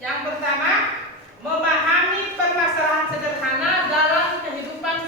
Yang pertama, memahami permasalahan sederhana dalam kehidupan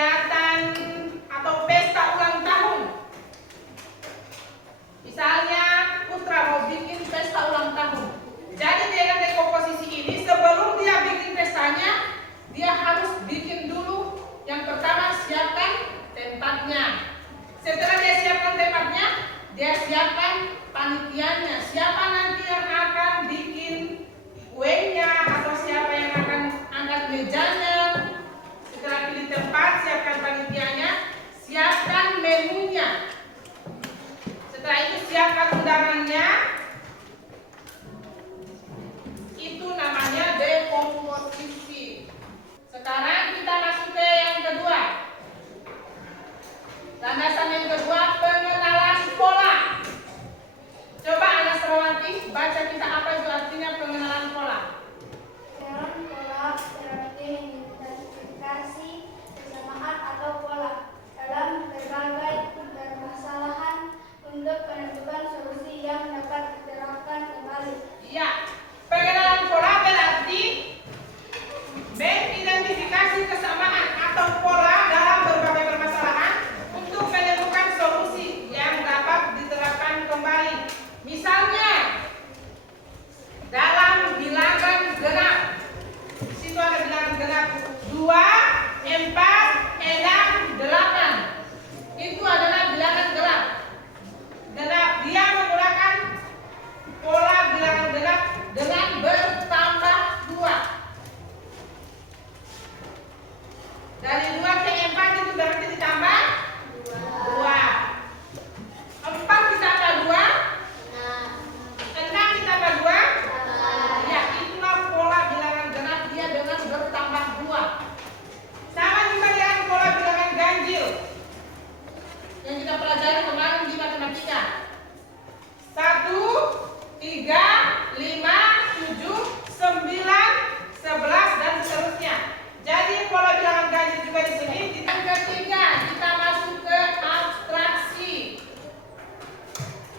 kegiatan atau pesta ulang tahun. Misalnya Putra mau bikin pesta ulang tahun. Jadi dengan dekomposisi ini sebelum dia bikin pestanya, dia harus bikin dulu yang pertama siapkan tempatnya. Setelah dia siapkan tempatnya, dia siapkan panitianya. Siapa nanti yang akan bikin kuenya atau siapa yang akan angkat mejanya. Setelah pilih tempat, siapkan panitianya, siapkan menunya. Setelah itu siapkan undangannya. Itu namanya dekomposisi. Sekarang kita masuk ke yang kedua. Landasan yang kedua, pengenalan pola. Coba Anak Serawanti baca kita apa itu artinya pengenalan pola. Pengenalan pola berarti mengidentifikasi kesamaan atau pola dalam berbagai permasalahan untuk penentuan solusi yang dapat diterapkan kembali. Iya, pengenalan pola berarti mengidentifikasi kesamaan atau pola dalam berbagai permasalahan untuk menemukan solusi yang dapat diterapkan kembali. Misalnya dalam bilangan genap, di situ ada bilangan genap 2, 4, 6, 8. Itu adalah bilangan genap. Dia menggunakan pola bilangan genap dengan bertambah 2. Dari 2 ke 4 itu berarti ditambah 2. 4 ditambah 2, 6 ditambah 2. Ya, itulah pola bilangan genap, dia dengan bertambah 2. Sama juga dengan pola bilangan ganjil yang kita pelajari kemarin di matematika. 1, 3, 5, 7, 9, 11 dan seterusnya. Jadi pola bilangan ganjil juga di sini. Yang ketiga kita masuk ke abstraksi.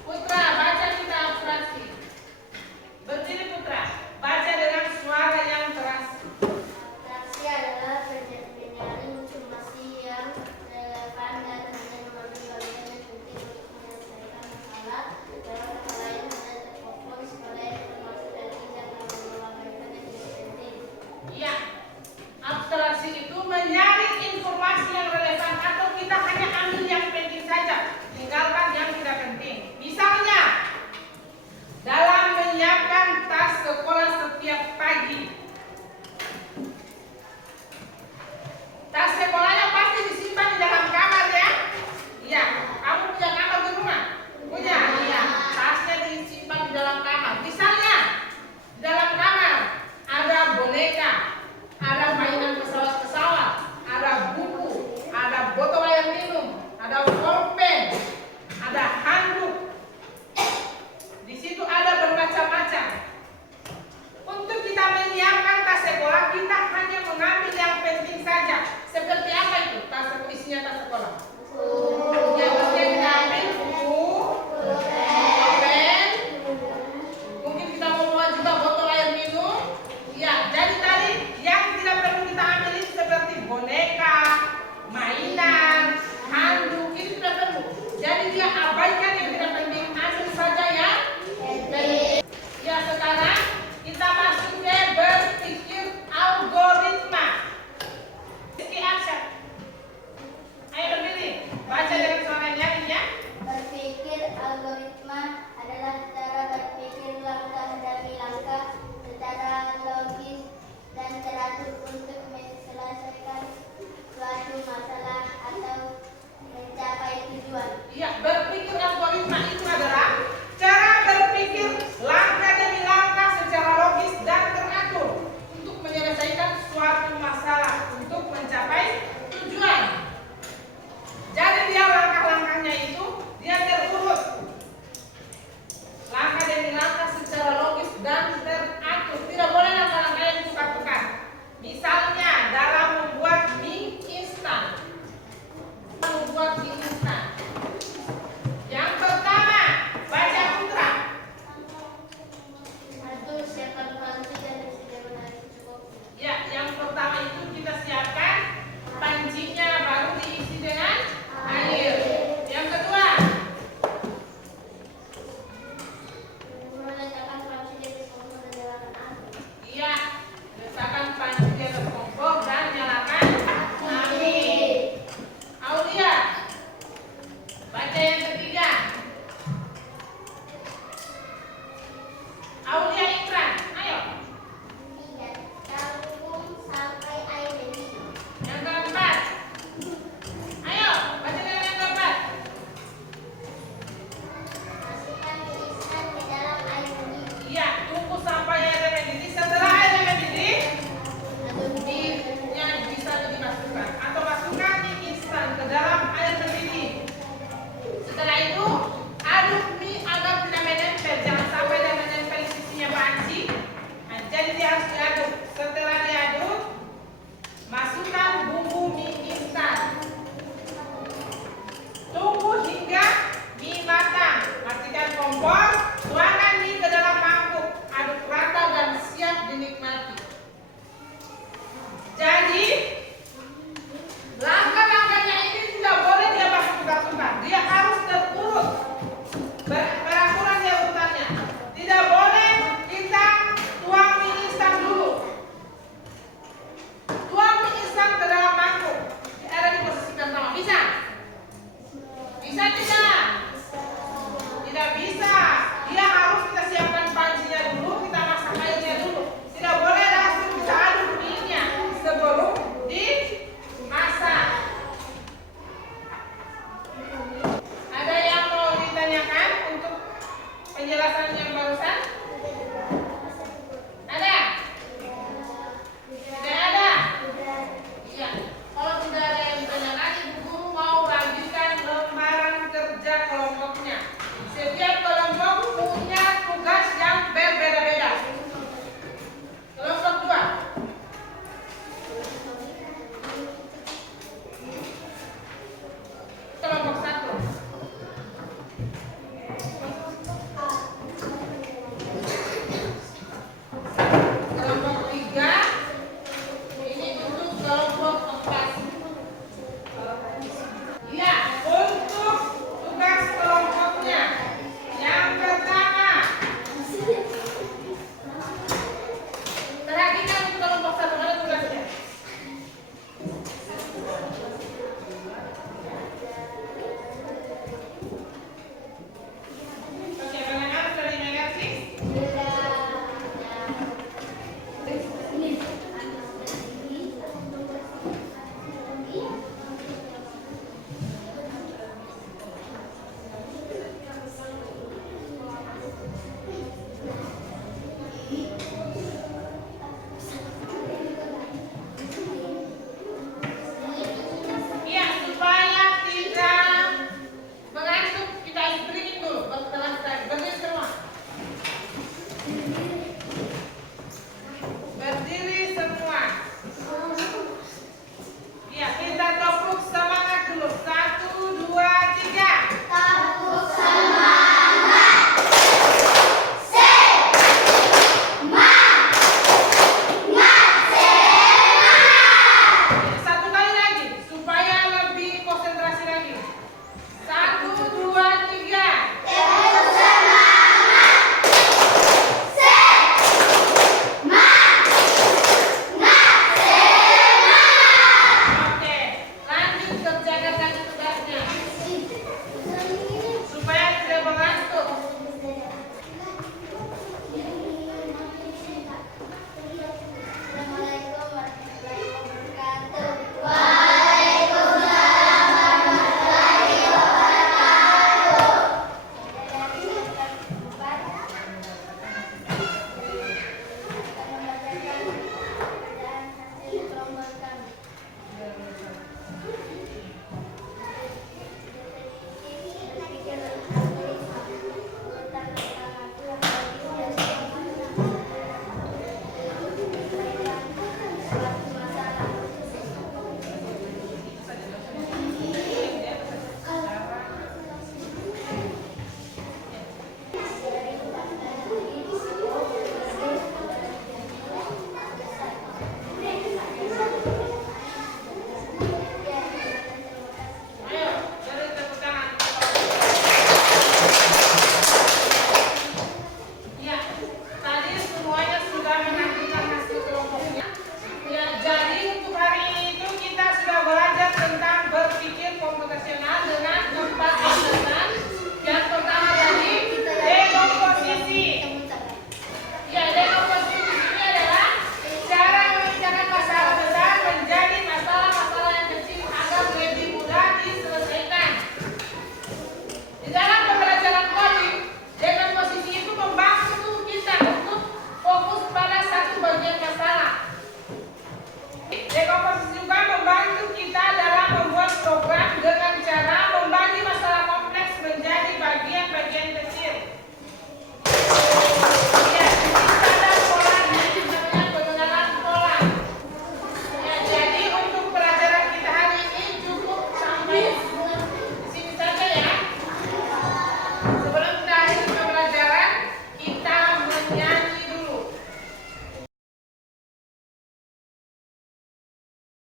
Putra, baca kita abstraksi. Berdiri Putra, baca dengan suara yang keras. Abstraksi adalah penyaring informasi yang relevan dan hanya mengambil bagian yang penting untuk menyelesaikan masalah dalam hal lain hanya terfokus pada yang termasuk dan tidak mengabaikan yang tidak penting. Iya, abstraksi itu menyangkut